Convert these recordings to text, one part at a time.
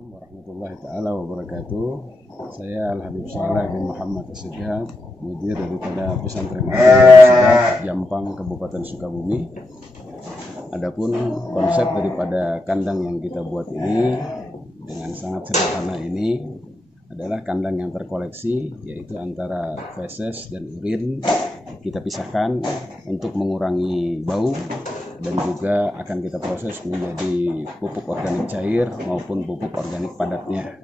Assalamualaikum warahmatullahi taala wabarakatuh. Saya Al-Habib Saleh bin Muhammad As-Segaf, mudir daripada Pesantren Al-Segaf, Jampang, Kabupaten Sukabumi. Adapun konsep daripada kandang yang kita buat ini dengan sangat sederhana ini adalah kandang yang terkoleksi, yaitu antara feses dan urin kita pisahkan untuk mengurangi bau, dan juga akan kita proses menjadi pupuk organik cair maupun pupuk organik padatnya.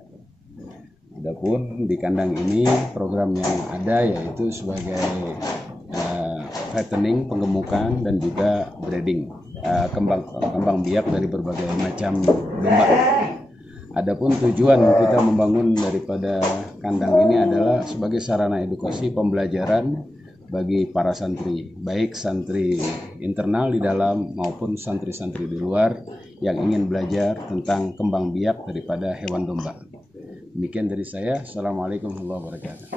Adapun di kandang ini program yang ada yaitu sebagai fattening, penggemukan, dan juga breeding, kembang biak dari berbagai macam domba. Adapun tujuan kita membangun daripada kandang ini adalah sebagai sarana edukasi pembelajaran bagi para santri, baik santri internal di dalam maupun santri-santri di luar yang ingin belajar tentang kembang biak daripada hewan domba. Demikian dari saya. Assalamualaikum warahmatullahi wabarakatuh.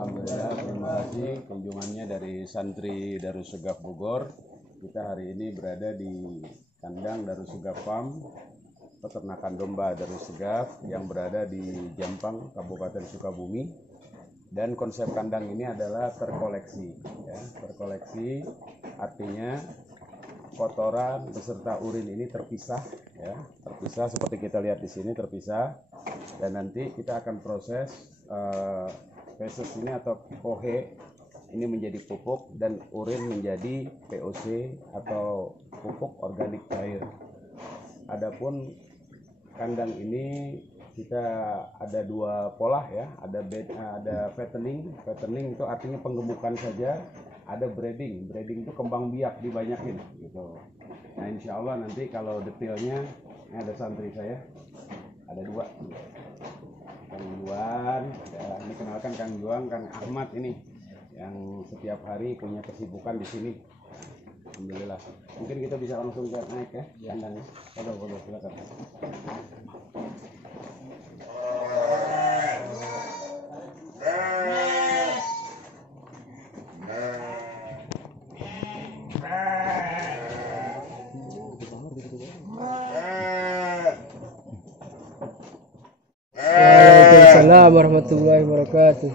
Alhamdulillah, terima kasih kunjungannya dari santri Darus Segaf Bogor. Kita hari ini berada di kandang Darus Segaf Farm, peternakan domba Darus Segaf yang berada di Jampang, Kabupaten Sukabumi. Dan konsep kandang ini adalah terkoleksi. Ya, terkoleksi artinya kotoran beserta urin ini terpisah, ya, terpisah seperti kita lihat di sini terpisah. Dan nanti kita akan proses feses ini atau kohe ini menjadi pupuk dan urin menjadi POC atau pupuk organik cair. Adapun kandang ini kita ada dua pola, ya, ada fattening itu artinya penggemukan saja, ada breeding itu kembang biak dibanyakin gitu. Nah, insya Allah nanti kalau detailnya ini ada santri saya, ada dua, Kang Juan, ini kenalkan Kang Juan, Kang Ahmad ini yang setiap hari punya kesibukan di sini. Alhamdulillah. Mungkin kita bisa langsung naik ya kandangnya. Boleh, silakan. Waalaikumsalam warahmatullahi wabarakatuh.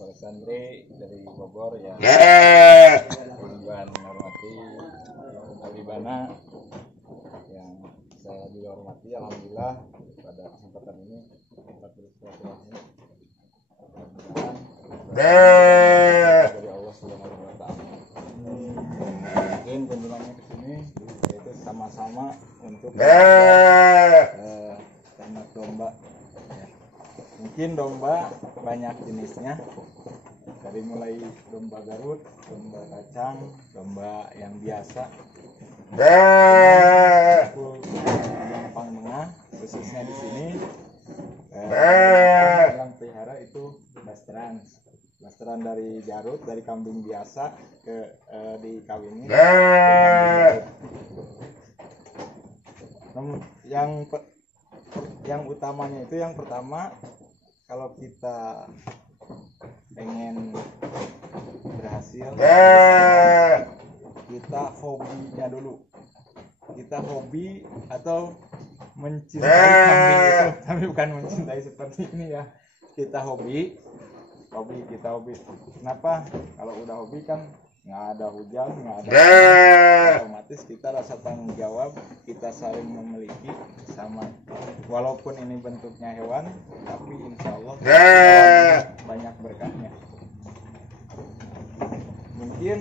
Para santri dari Bogor yang Tuhan hormati, Habibana yang saya juga hormati, alhamdulillah pada kesempatan ini dapat bersilaturahmi dari Allah Subhanahu wa taala. Mungkin kunjungannya ke sini yaitu sama-sama untuk ternak domba. Mungkin domba banyak jenisnya, dari mulai domba Garut, domba kacang, domba yang biasa. Jampang Tengah, khususnya di sini yang pelihara itu blasteran dari Garut, dari kambing biasa ke dikawinin. Yang utamanya itu yang pertama, kalau kita pengen berhasil, kita hobinya dulu. Kita hobi atau mencintai kambing itu, tapi bukan mencintai seperti ini ya. Kita hobi. Kenapa? Kalau udah hobi kan nggak ada hujan, nggak ada otomatis kita rasa tanggung jawab, kita saling memiliki sama, walaupun ini bentuknya hewan, tapi insya Allah banyak berkahnya. Mungkin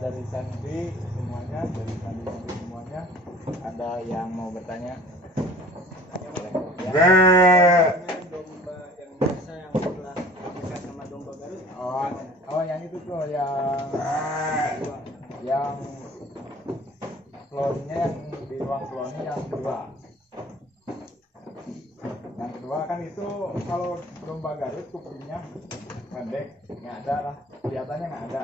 dari santri semuanya ada yang mau bertanya? Boleh. Domba yang biasa yang setelah bisa sama domba Garut. Oh yang itu tuh yang klonnya yang di ruang klonnya yang kedua. Yang kedua kan itu kalau domba Garut kupingnya pendek, nggak ada lah, kelihatannya nggak ada.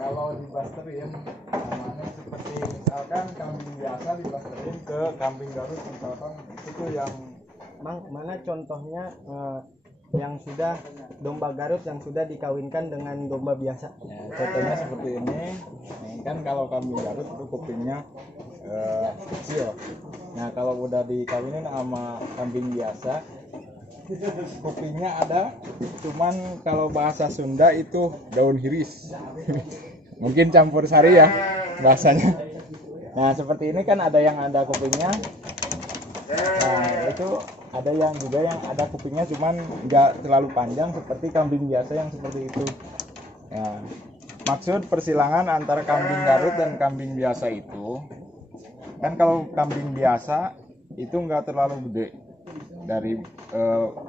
Kalau dibasterin namanya seperti misalkan kambing biasa dibasterin ke kambing Garut, misalkan itu tuh yang Mana contohnya yang sudah domba Garut yang sudah dikawinkan dengan domba biasa? ya, contohnya seperti ini. Nah, kan kalau kambing Garut itu kupingnya kecil. Nah kalau udah dikawinin sama kambing biasa kupingnya ada, cuman kalau bahasa Sunda itu daun hiris. Mungkin campur sari ya bahasanya. Nah seperti ini kan ada yang ada kupingnya. Nah itu ada yang juga yang ada kupingnya cuman nggak terlalu panjang seperti kambing biasa yang seperti itu. Nah, maksud persilangan antara kambing Garut dan kambing biasa itu kan kalau kambing biasa itu nggak terlalu gede dari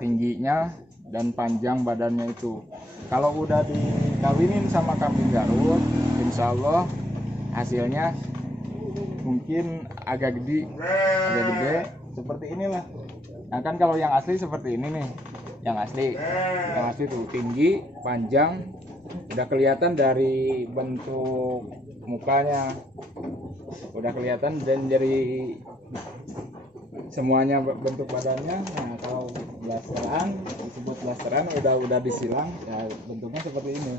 tingginya dan panjang badannya itu. Kalau udah dikawinin sama kambing Garut, insya Allah hasilnya mungkin agak gede seperti inilah. Nah kan kalau yang asli seperti ini nih, yang asli tuh tinggi, panjang, udah kelihatan dari bentuk mukanya, udah kelihatan dan dari semuanya bentuk badannya. Nah kalau blasteran disebut blasteran udah disilang ya bentuknya seperti ini.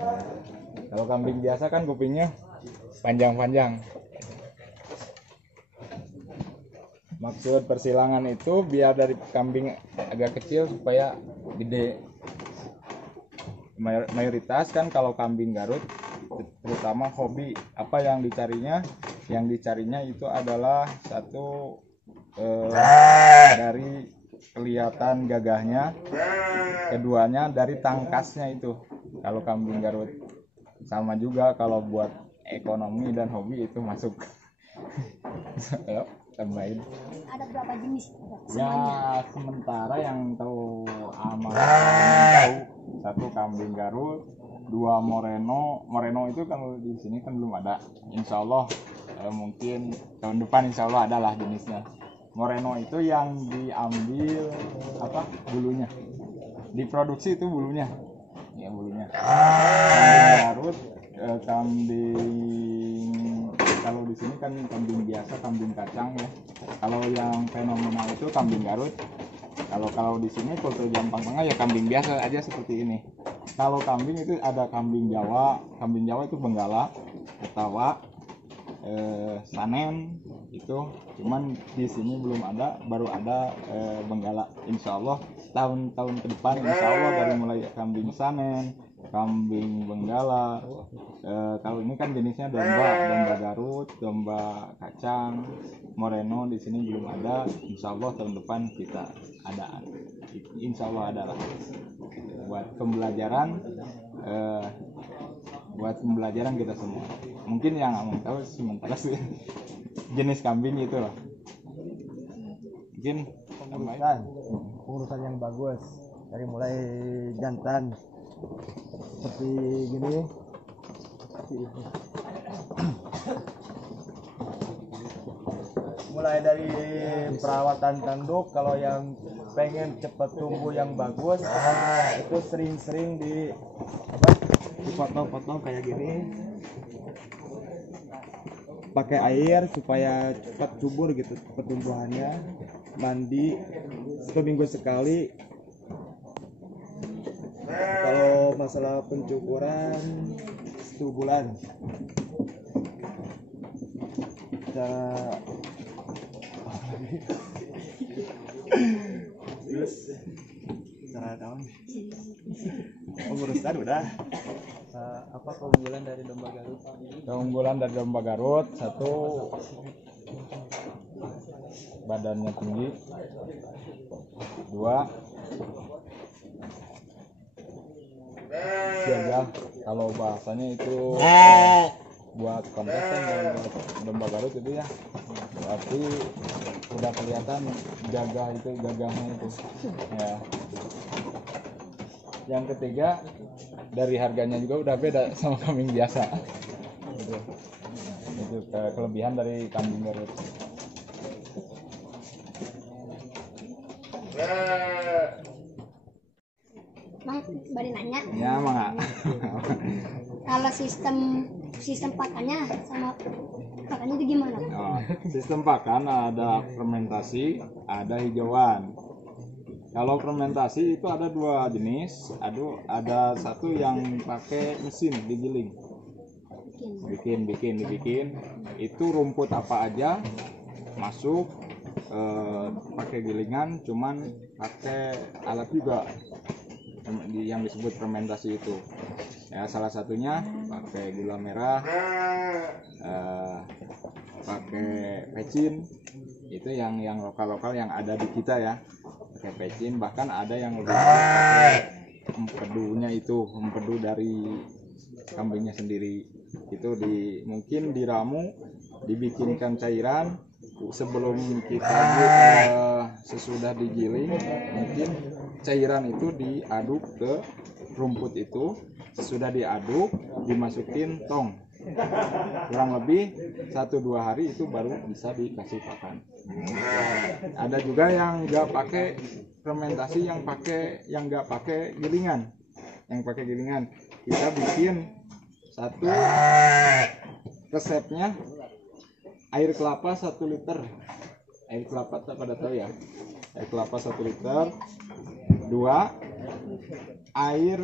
Nah, kalau kambing biasa kan kupingnya panjang-panjang. Maksud persilangan itu biar dari kambing agak kecil supaya gede. Mayoritas kan kalau kambing Garut terutama hobi apa yang dicarinya? Yang dicarinya itu adalah satu dari kelihatan gagahnya, keduanya dari tangkasnya itu. Kalau kambing Garut sama juga kalau buat ekonomi dan hobi itu masuk. Ayo tambahin. Ada berapa jenis? Ya sementara yang tahu tahu satu kambing Garut, dua Moreno itu kalau di sini kan belum ada. Insya Allah mungkin tahun depan Insya Allah adalah jenisnya. Moreno itu yang diambil bulunya, diproduksi itu bulunya, ya bulunya. Kambing Garut, kambing kalau di sini kan kambing biasa, kambing kacang ya. Kalau yang fenomenal itu kambing Garut. Kalau di sini kultur Jampang Tengah ya kambing biasa aja seperti ini. Kalau kambing itu ada kambing Jawa itu Benggala, Ketawa, Sanen itu. Cuman di sini belum ada, baru ada Benggala. Insya Allah tahun-tahun ke depan Insya Allah dari mulai kambing Sanen, kambing Benggala. Kalau ini kan jenisnya domba Garut, domba kacang, Moreno di sini belum ada. Insya Allah tahun depan kita ada. Insya Allah ada lah. Buat pembelajaran kita semua. Mungkin yang nggak mau tahu sementara sih jenis kambing itu lah. Mungkin Pengurusan yang bagus dari mulai jantan seperti gini. Mulai dari perawatan tanduk, kalau yang pengen cepat tumbuh yang bagus itu sering-sering dipotong-potong kayak gini, pakai air supaya cepat subur gitu pertumbuhannya. Mandi 1 minggu sekali. Kalau masalah pencukuran 1 bulan. Terus cara tahun pengurusan udah. Apa keunggulan dari domba Garut? Keunggulan dari domba Garut, satu badannya tinggi, dua siaga, kalau bahasanya itu buat kontes kan buat domba Garut itu ya, berarti udah kelihatan gagahnya itu ya. Yang ketiga, dari harganya juga udah beda sama kambing biasa. Itu kelebihan dari kambing Garut. Mang, bari nanya, Ya, Mang. kalau sistem pakannya sama pakannya itu gimana? Oh, sistem pakan ada fermentasi, ada hijauan. Kalau fermentasi itu ada dua jenis, ada satu yang pakai mesin digiling. Dibikin. Itu rumput apa aja masuk, pakai gilingan, cuman pakai alat juga yang disebut fermentasi itu. Ya, salah satunya pakai gula merah, pakai pecin, itu yang lokal yang ada di kita ya, pakai pecin. Bahkan ada yang lebih pakai empedu dari kambingnya sendiri. Itu mungkin diramu, dibikinkan cairan sebelum kita sesudah digiling, mungkin cairan itu diaduk ke rumput itu. Sesudah diaduk, dimasukin tong, kurang lebih 1-2 hari itu baru bisa dikasih pakan. Ada juga yang nggak pakai fermentasi, yang nggak pakai gilingan. Yang pakai gilingan, kita bikin satu resepnya, air kelapa 1 liter. Air kelapa pada tahu ya, air kelapa 1 liter. 2 air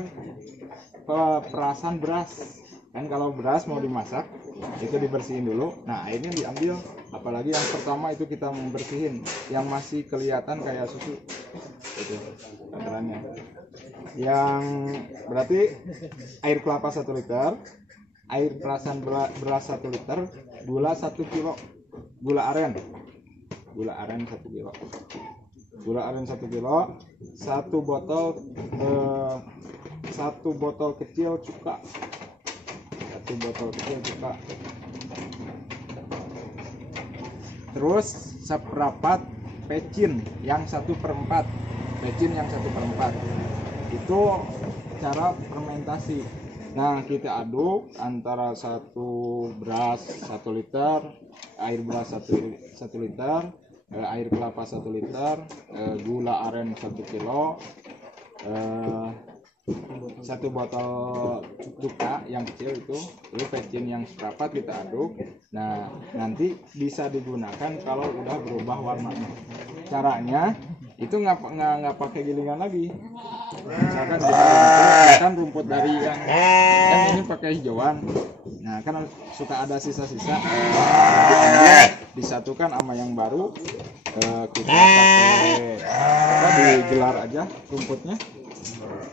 perasan beras. Kan kalau beras mau dimasak itu dibersihin dulu. Nah, airnya diambil, apalagi yang pertama itu kita membersihin yang masih kelihatan kayak susu. Itu takarannya. Yang berarti air kelapa 1 liter, air perasan beras 1 liter, gula 1 kilo, gula aren 1 kilo. Gula aren 1 kilo, 1 botol kecil cuka. 1 botol kecil cuka. Terus seperempat pecin yang 1/4. Pecin yang 1/4. Itu cara fermentasi. Nah, kita aduk antara 1 beras 1 liter, air beras 1 liter, air kelapa 1 liter, gula aren 1 kilo, 1 botol cuka yang kecil itu, lalu pecin yang seperempat kita aduk. Nah, nanti bisa digunakan kalau udah berubah warnanya. Caranya itu nggak pakai gilingan lagi. Misalkan kita rumput dari yang kan ini pakai hijauan. Nah, kan suka ada sisa-sisa, disatukan sama yang baru. Kita pakai digelar aja rumputnya,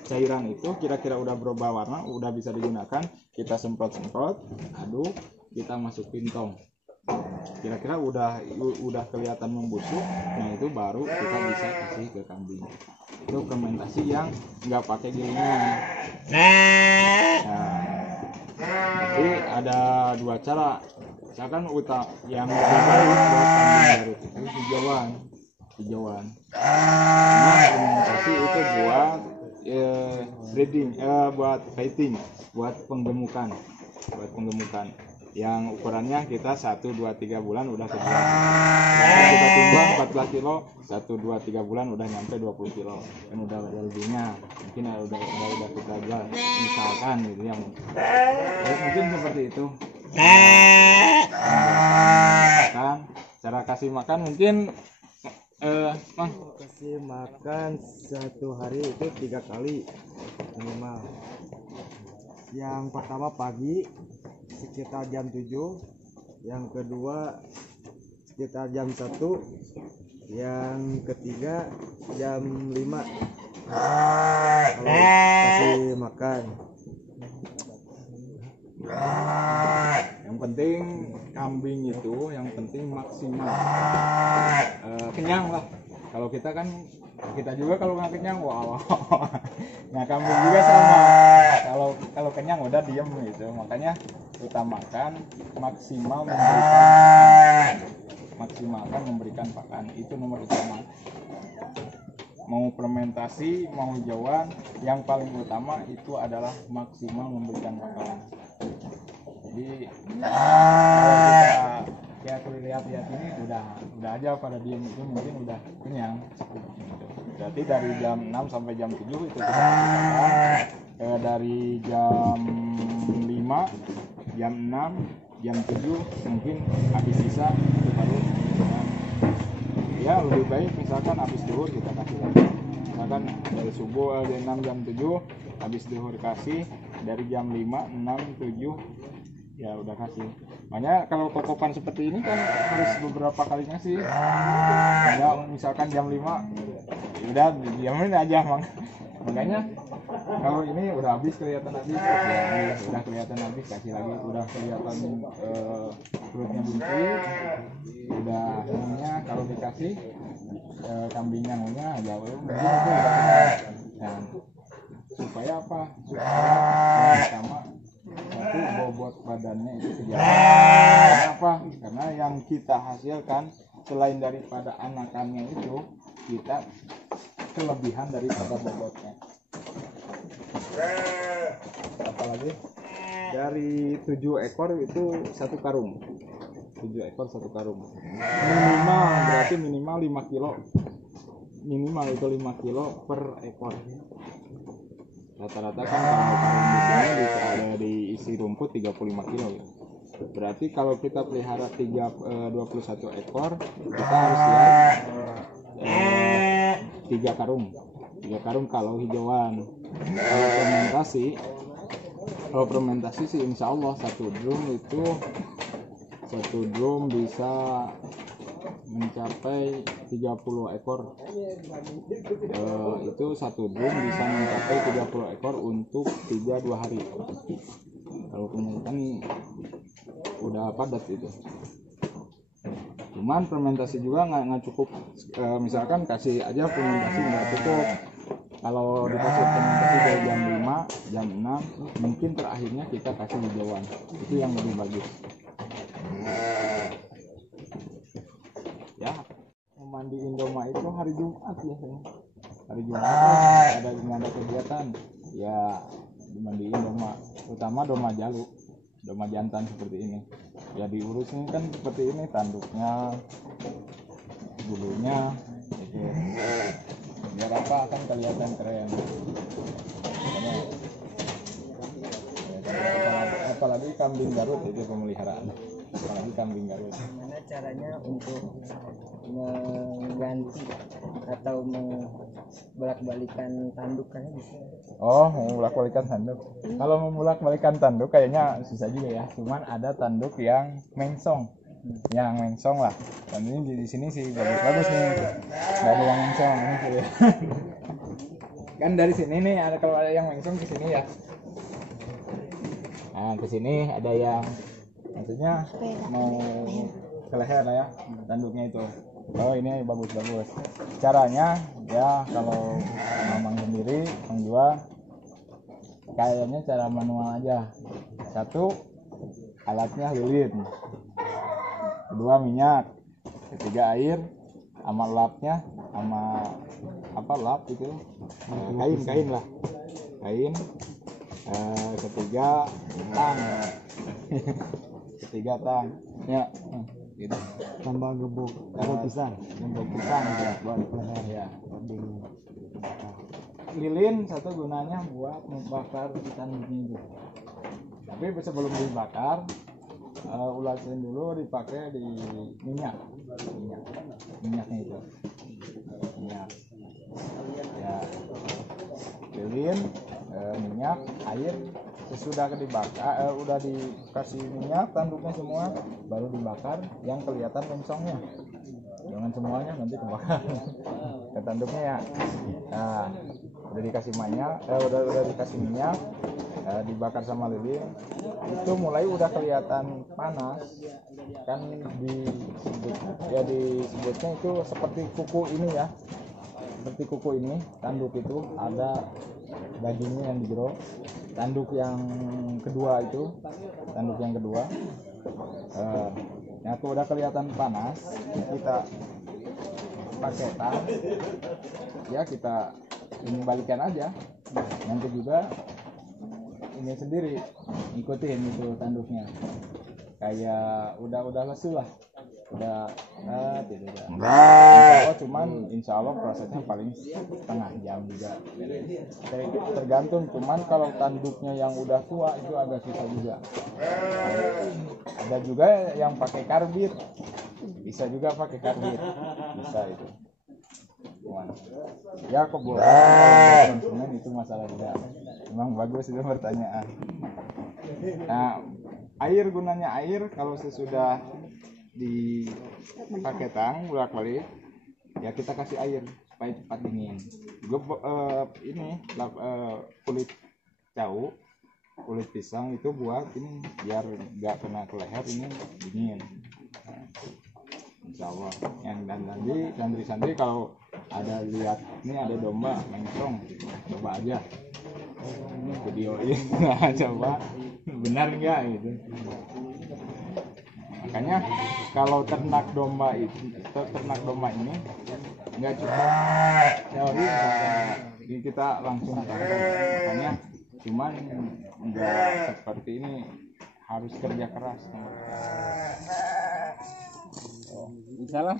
cairan itu kira-kira udah berubah warna, udah bisa digunakan, kita semprot-semprot, aduk, kita masukin tong. Kira-kira udah kelihatan membusuk, nah itu baru kita bisa kasih ke kambing. Itu fermentasi yang nggak pakai gilingan. Nah, jadi ada 2 cara. Misalkan yang lebih baik buat kambing Garut itu hijauan. Nah, fermentasi itu buat breeding, buat fighting, buat penggemukan. Yang ukurannya kita 1, 2, 3 bulan udah kejual. Nah, kita timbang 14 kilo, 1, 2, 3 bulan udah nyampe 20 kilo. Kan udah ada lebihnya. Mungkin udah kita jual. Misalkan gitu ya. Mungkin seperti itu. Cara kasih makan mungkin Kasih makan 1 hari itu 3 kali minimal. Yang pertama pagi sekitar jam 7, yang kedua sekitar jam 1, yang ketiga jam 5 kalau kasih makan. Yang penting kambing itu yang penting maksimal kenyang lah. Kalau kita kan kita juga kalau nggak kenyang wow. Nah kambing juga sama, kalau kenyang udah diem gitu. Makanya utamakan maksimalkan memberikan pakan, itu nomor utama. Mau fermentasi mau hijauan, yang paling utama itu adalah maksimal memberikan pakan. Jadi kalau kita kayak lihat-lihat ini udah aja pada diem itu mungkin udah kenyang gitu. Berarti dari jam 6 sampai jam 7 itu kita pakan, dari jam 5, jam 6, jam 7 mungkin habis sisa itu baru ya lebih baik misalkan habis zuhur kita kasih lagi. Misalkan dari subuh dari 6 jam 7 habis zuhur kasih, dari jam 5, 6, 7 ya udah kasih. Makanya kalau kokopan seperti ini kan harus beberapa kali ngasih. Ya misalkan jam 5 ya udah diamin aja makanya kalau ini udah habis kelihatan habis ya, udah kelihatan habis kasih lagi, udah kelihatan perutnya bunyi, udah ngunyah kalau dikasih kambingnya ngunyah jauh nah, supaya apa, supaya sama satu bobot badannya itu sejalan. Kenapa? Karena yang kita hasilkan selain daripada anakannya itu kita kelebihan daripada bobotnya. Apalagi dari 7 ekor itu 1 karung. 7 ekor 1 karung. Minimal berarti minimal 5 kilo. Minimal itu 5 kilo per ekor. Rata-rata kan kalau karung di sini bisa ada diisi rumput 35 kilo gitu. Berarti kalau kita pelihara 21 ekor, kita harus lihat 3 karung. 3 karung kalau hijauan. Kalau fermentasi sih insya Allah satu drum bisa mencapai 30 ekor. Itu satu drum bisa mencapai 30 ekor untuk 3-2 hari. Kalau kan udah padat itu. Cuman fermentasi juga nggak cukup, misalkan kasih aja fermentasi nggak cukup. Kalau dikasih fermentasi dari jam 5, jam 6, mungkin terakhirnya kita kasih hijauan. Itu yang lebih bagus. Ya, memandiin domba itu hari Jumat biasanya. Hari Jumat ada kegiatan. Ya, dimandiin domba, utama domba jalu, domba jantan seperti ini. Ya diurusin kan seperti ini, tanduknya, bulunya, gitu. Biar apa kan kelihatan keren. Apalagi kambing Garut itu pemeliharaan. Apalagi kambing Garut. Gimana caranya untuk mengganti atau membolak-balikan tanduk kan bisa? Oh, membolak-balikan tanduk. Kalau membolak-balikan tanduk kayaknya susah juga ya. Cuman ada tanduk yang mengsong. Yang mengsong lah. Dan ini di sini sih bagus-bagus nih. Nggak ada yang mengsong ini sih. Kan dari sini nih ada, kalau ada yang mengsong ke sini ya. Nah, ke sini ada yang maksudnya mau ke leher lah ya tanduknya itu. Oh, ini bagus-bagus. Caranya ya kalau mamang sendiri menjual kayaknya cara manual aja. Satu, alatnya lilin. Kedua, minyak. Ketiga, air sama lapnya, sama apa lap itu, kain lah, kain. Ketiga, tang. Ketiga, tang ya gitu. Tambah gebuk pisang Ya, buat ya. Lilin satu gunanya buat membakar tanduknya itu. Tapi sebelum dibakar, ulasin dulu dipakai di minyaknya itu. Minyak. Ya. Lilin, minyak, air. Sesudah dibakar, udah dikasih minyak tanduknya semua, baru dibakar yang kelihatan mengsongnya. Jangan semuanya nanti kebakar. Ke tanduknya ya. Nah, udah dikasih minyak, udah dikasih minyak, dibakar sama lilin. Itu mulai udah kelihatan panas. Kan disebutnya itu seperti kuku ini ya. seperti kuku ini, tanduk itu ada dagingnya yang dijero. Tanduk yang kedua itu, yang tuh udah kelihatan panas, kita pakai tang, ya kita ini balikan aja. Nanti juga ini sendiri ikutin itu tanduknya, kayak udah lesu lah, udah tidak insya Allah prosesnya paling setengah jam juga. Tergantung, cuman kalau tanduknya yang udah tua itu agak susah juga. Ada juga yang pakai karbit, bisa juga pakai karbit, bisa itu. Ya keboleh konsumen itu masalah tidak. Memang bagus itu pertanyaan. Nah, air, gunanya air kalau sesudah dipakai tang bolak-balik ya kita kasih air supaya cepat dingin. Kulit cau, kulit pisang itu buat ini biar nggak kena ke leher, ini dingin. Nah, insya Allah. Yang dan santri-santri kalau ada lihat ini ada domba mengsong, coba aja videoin, coba benar nggak gitu. Makanya kalau ternak domba ini nggak cuma teori, ini kita langsung makanya cuman nggak seperti ini, harus kerja keras. Insyaallah.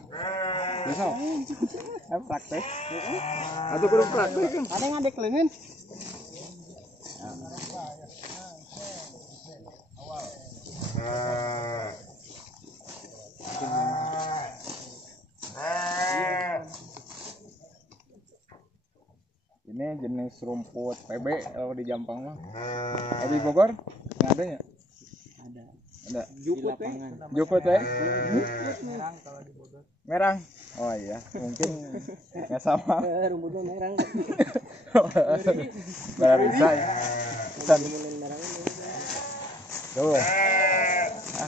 Besok. Praktek. Atau kurang praktek kan? Ada yang ngadek leuneun. Ini jenis rumput PB kalau di Jampang mah. Di Bogor nggak ada ya? Ada. Jukut ya? Merang kalau di Bogor. Merang. Oh iya, mungkin nggak sama. Rumputnya merang. Nggak bisa ya. Tuh.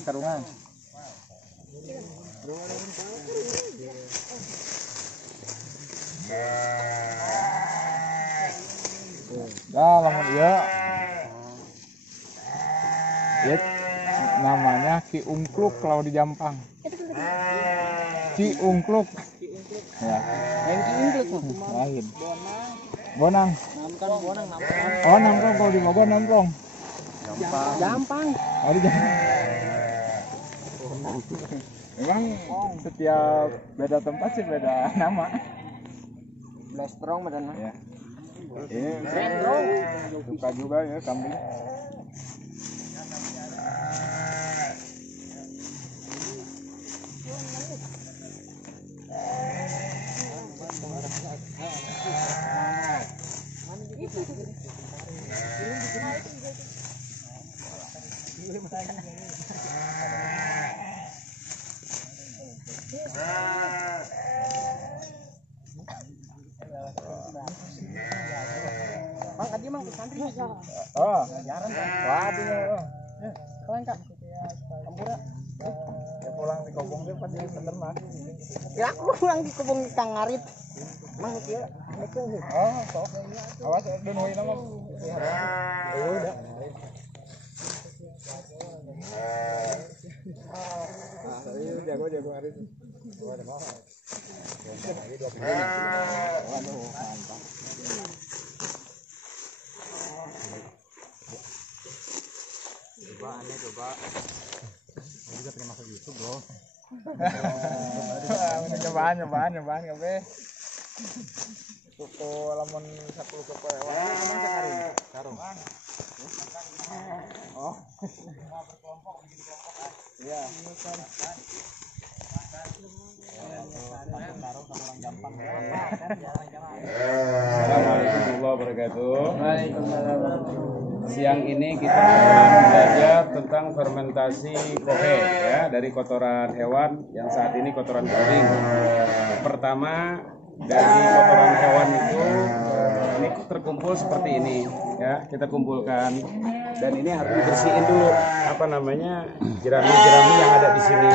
Karungan. Lamun ya. Ya, namanya Ki Ungkluk kalau di Jampang. Ki Ungkluk. Ya. Yang Ki Ungkluk mah Lain. Bonang. Bonang. Oh, nangkrong kalau di Bogor nangkrong. Jampang. Oh, di Jampang. Memang setiap beda tempat sih beda nama. Blestrong badan. Ya. Ini suka juga ya kambing. Bang, tadi mang santri. Oh, waduh. Kalian Kak. Kampura. Ya pulang di kobong deh pada peternak. Ya aku pulang di kebun Kang Ngarit. Mang kieu adekeun. Oh, sok. Awas dan hoy nama. Oh, udah. Jago Ngarit. Waduh, mahal. Waduh, mantap. Coba juga pengen masuk YouTube bro. Nyobaan kabeh. Tuku lamun 10 ke pewa. Emang sekali. Karung. Oh. Berkelompok bikin kelompok. Iya. Assalamualaikum warahmatullahi wabarakatuh. Siang ini kita akan belajar tentang fermentasi kohe ya, dari kotoran hewan yang saat ini kotoran kambing. Pertama, dari kotoran hewan itu ini terkumpul seperti ini ya, kita kumpulkan dan ini harus dibersihin dulu jerami-jerami yang ada di sini.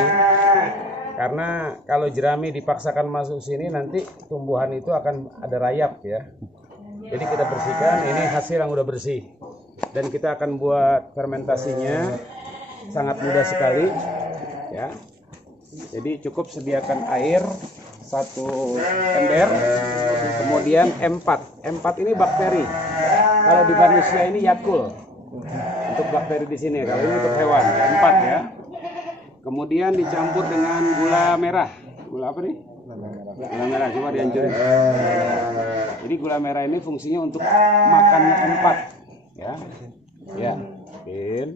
Karena kalau jerami dipaksakan masuk sini nanti tumbuhan itu akan ada rayap ya. Jadi kita bersihkan, ini hasil yang udah bersih. Dan kita akan buat fermentasinya sangat mudah sekali ya. Jadi cukup sediakan air 1 ember, kemudian M4. M4 ini bakteri. Kalau di manusia ini Yakul. Untuk bakteri di sini, kalau ini untuk hewan M4 ya. Kemudian dicampur dengan gula merah. Gula apa nih? Gula merah, coba dihancurin. Jadi gula merah ini fungsinya untuk makan M4 ya. Ya, mungkin.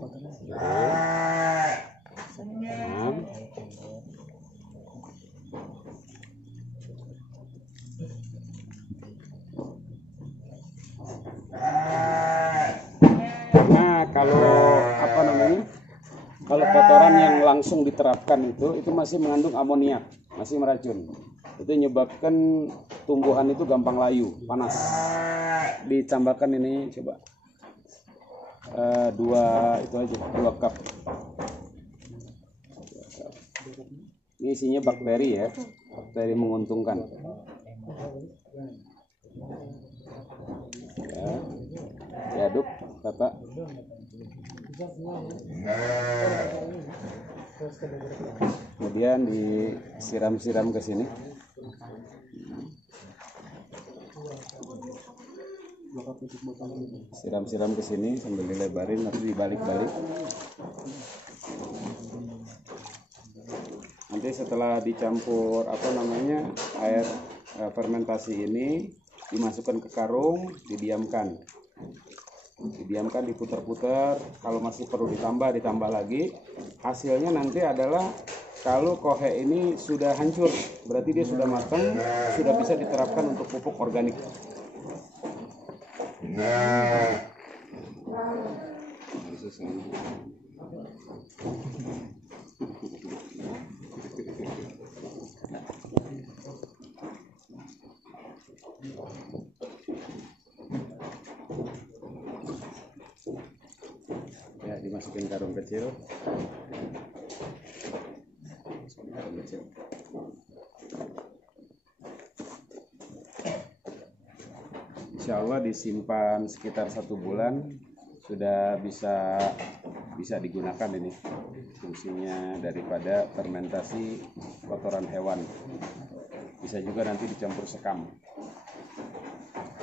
Nah, kalau apa namanya? Kalau kotoran yang langsung diterapkan itu masih mengandung amoniak, masih meracun. Itu menyebabkan tumbuhan itu gampang layu, panas. Ditambahkan ini coba 2 cup. Ini isinya bakteri ya, bakteri menguntungkan. Ya, diaduk, Bapak. Kemudian disiram-siram ke sini. Siram-siram ke sini sambil dilebarin, nanti dibalik-balik. Nanti setelah dicampur air fermentasi ini dimasukkan ke karung, didiamkan, diputar-putar. Kalau masih perlu ditambah lagi. Hasilnya nanti adalah kalau kohe ini sudah hancur, berarti dia sudah matang, sudah bisa diterapkan untuk pupuk organik. Ya, dimasukin karung kecil. Insya Allah disimpan sekitar 1 bulan sudah bisa digunakan ini fungsinya daripada fermentasi kotoran hewan. Bisa juga nanti dicampur sekam,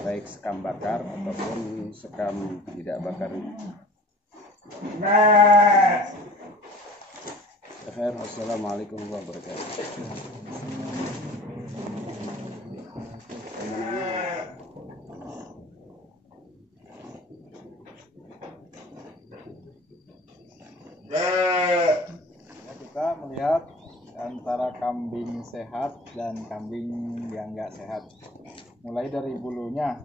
baik sekam bakar ataupun sekam tidak bakar. Assalamualaikum warahmatullahi wabarakatuh. Kita melihat antara kambing sehat dan kambing yang nggak sehat. Mulai dari bulunya.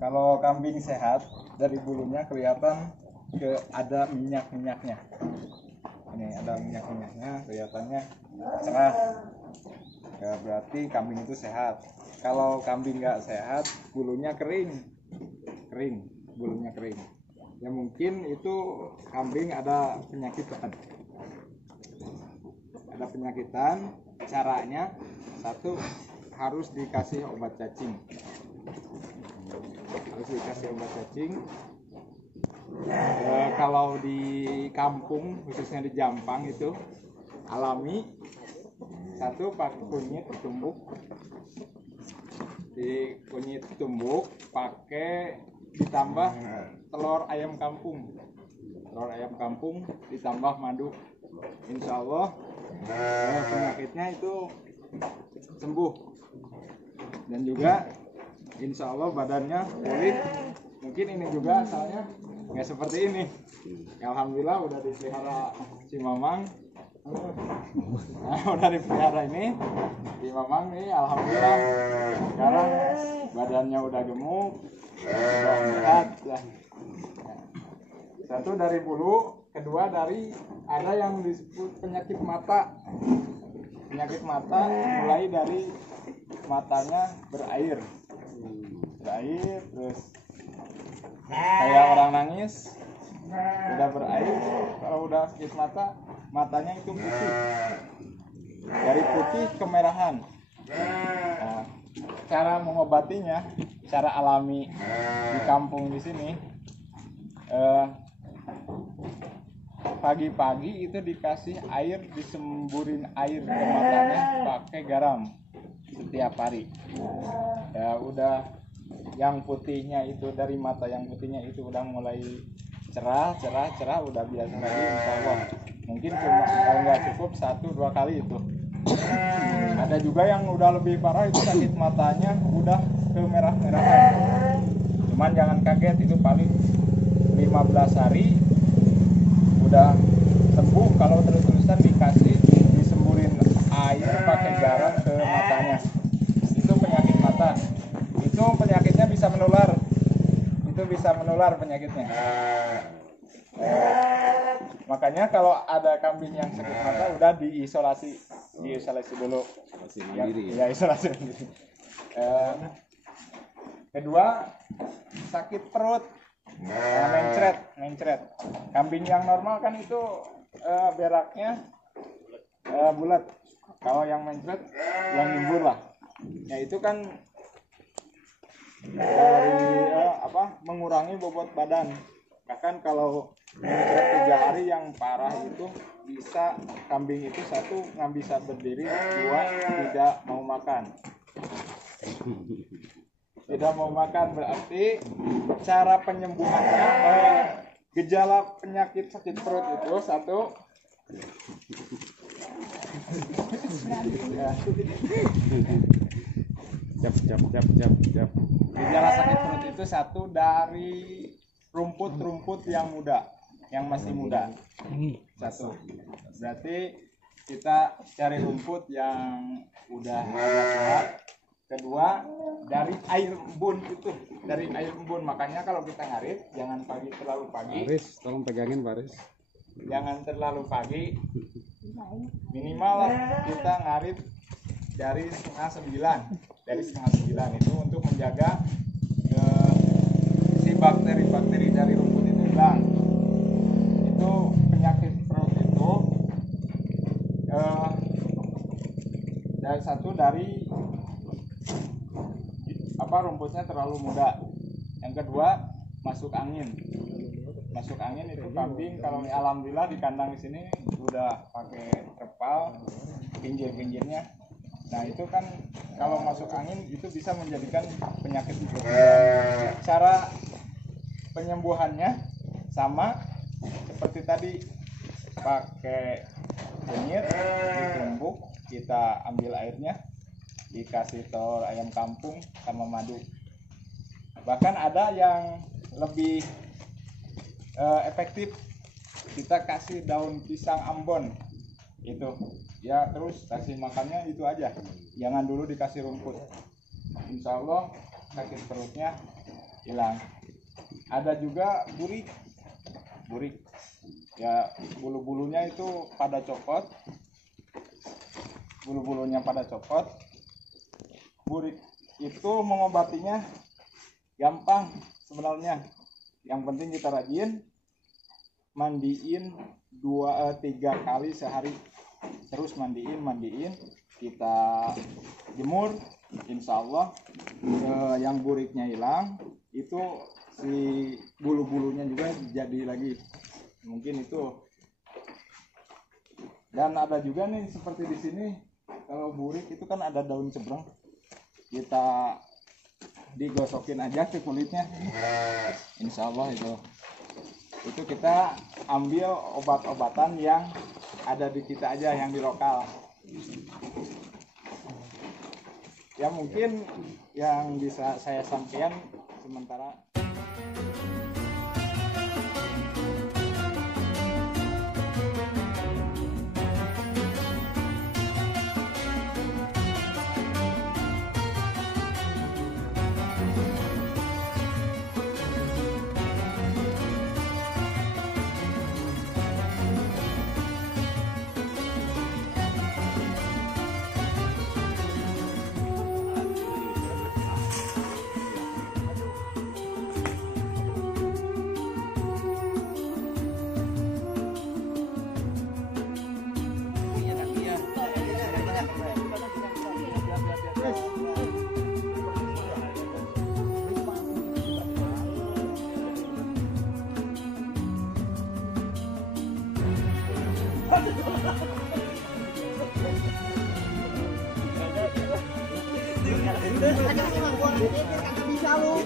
Kalau kambing sehat, dari bulunya kelihatan ada minyak-minyaknya. Ini ada minyak-minyaknya, kelihatannya cerah. Ya, berarti kambing itu sehat. Kalau kambing nggak sehat, bulunya kering, bulunya kering. Ya mungkin itu kambing ada penyakitan. Ada penyakitan. Caranya satu, harus dikasih obat cacing. Kalau di kampung, khususnya di Jampang itu alami, satu pakai kunyit tumbuk, pakai ditambah telur ayam kampung ditambah madu. Insya Allah penyakitnya itu sembuh, dan juga insya Allah badannya pulih. Mungkin ini juga asalnya nggak seperti ini. Alhamdulillah udah dipelihara si Mamang. Nah, udah dipelihara ini si Mamang nih, alhamdulillah sekarang badannya udah gemuk, udah sehat lah. Satu dari bulu, kedua dari ada yang disebut penyakit mata. Penyakit mata mulai dari matanya berair terus kayak orang nangis, udah berair. Kalau udah sakit matanya itu putih. putih kemerahan. Nah, cara mengobatinya, cara alami di kampung di sini, pagi-pagi itu dikasih air, disemburin air ke matanya pakai garam setiap hari. Ya udah, yang putihnya itu dari mata yang putihnya itu udah mulai cerah, udah biasa lagi, insya Allah. Mungkin cuma nggak cukup 1-2 kali itu. Ada juga yang udah lebih parah, itu sakit matanya udah kemerah-merahan. Cuman jangan kaget, itu paling 15 hari udah sembuh kalau terus-terusan dikasih disemburin air pakai garam ke matanya. Itu penyakit mata. Itu penyakitnya bisa menular. Itu bisa menular penyakitnya. Makanya kalau ada kambing yang sakit mata udah diisolasi dulu. Isolasi mandiri ya. Ya, isolasi mandiri. Kedua, sakit perut. Mencret. Kambing yang normal kan itu beraknya bulat. Kalau yang mencret, yang nyembur lah. Ya itu kan dari mengurangi bobot badan. Bahkan kalau mencret 3 hari yang parah itu bisa kambing itu 1 nggak bisa berdiri, 2 tidak mau makan. Tidak mau makan berarti cara penyembuhannya, gejala penyakit sakit perut itu 1, gejala sakit perut itu 1 dari rumput yang muda, yang masih muda. 1 berarti kita cari rumput yang udah agak tua. Kedua, dari air embun itu, makanya kalau kita ngarit jangan terlalu pagi. Paris, tolong pegangin Paris. Jangan terlalu pagi, minimal kita ngarit dari setengah 9 itu untuk menjaga si bakteri dari rumput itu hilang. Itu penyakit perut itu dari rumputnya terlalu muda. Yang kedua, masuk angin itu kambing kalau alhamdulillah di kandang di sini udah pakai terpal pinggir-pinggirnya. Nah itu kan kalau masuk angin itu bisa menjadikan penyakit itu. Cara penyembuhannya sama seperti tadi, pakai kunyit ditumbuk, kita ambil airnya, dikasih telur ayam kampung sama madu. Bahkan ada yang lebih efektif, kita kasih daun pisang Ambon itu ya, terus kasih makannya itu aja, jangan dulu dikasih rumput. Insya Allah sakit perutnya hilang. Ada juga burik ya, bulu-bulunya itu pada copot, burik itu mengobatinya gampang sebenarnya. Yang penting kita rajin, mandiin 2-3 kali sehari, terus mandiin, kita jemur, insya Allah yang buriknya hilang, itu si bulu-bulunya juga jadi lagi, mungkin itu. Dan ada juga nih seperti di sini, kalau burik itu kan ada daun sebrang, kita digosokin aja ke kulitnya, insya Allah itu kita ambil obat-obatan yang ada di kita aja, yang di lokal. Ya mungkin yang bisa saya sampaikan sementara. Bisa lu.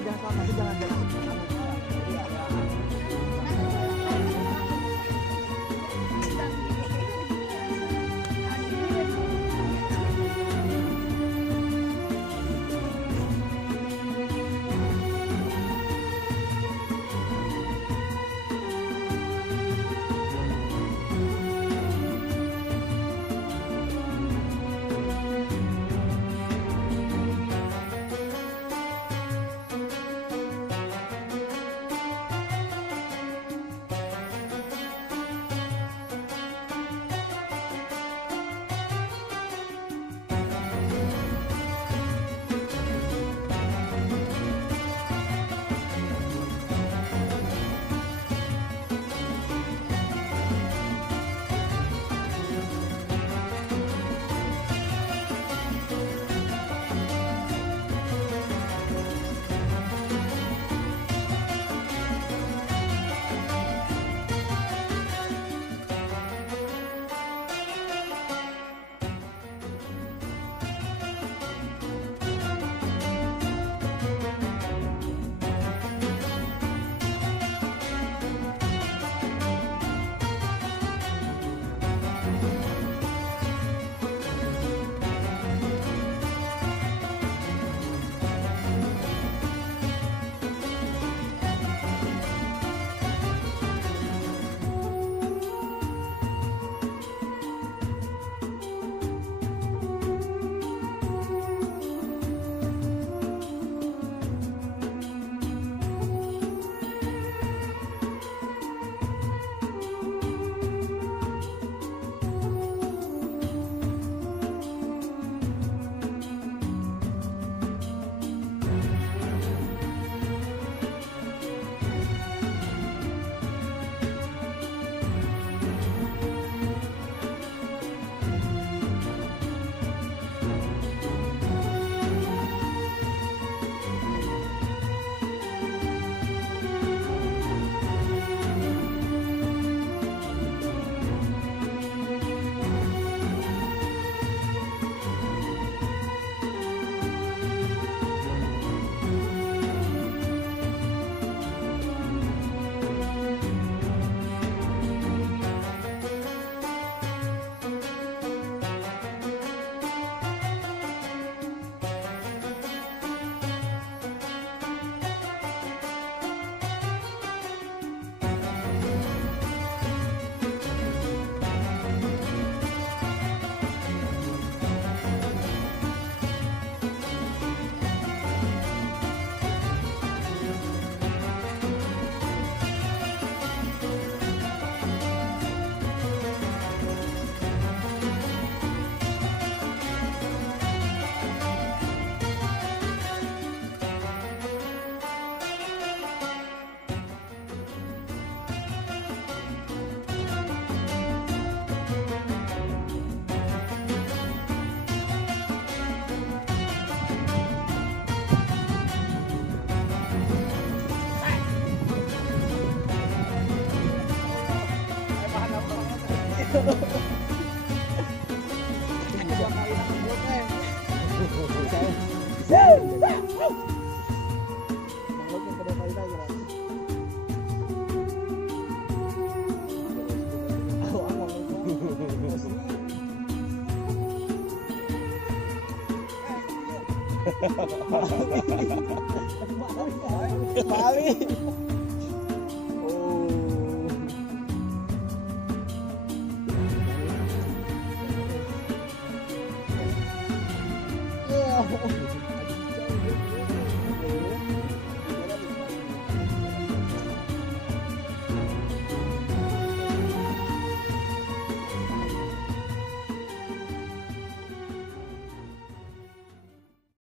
Balik. Oh.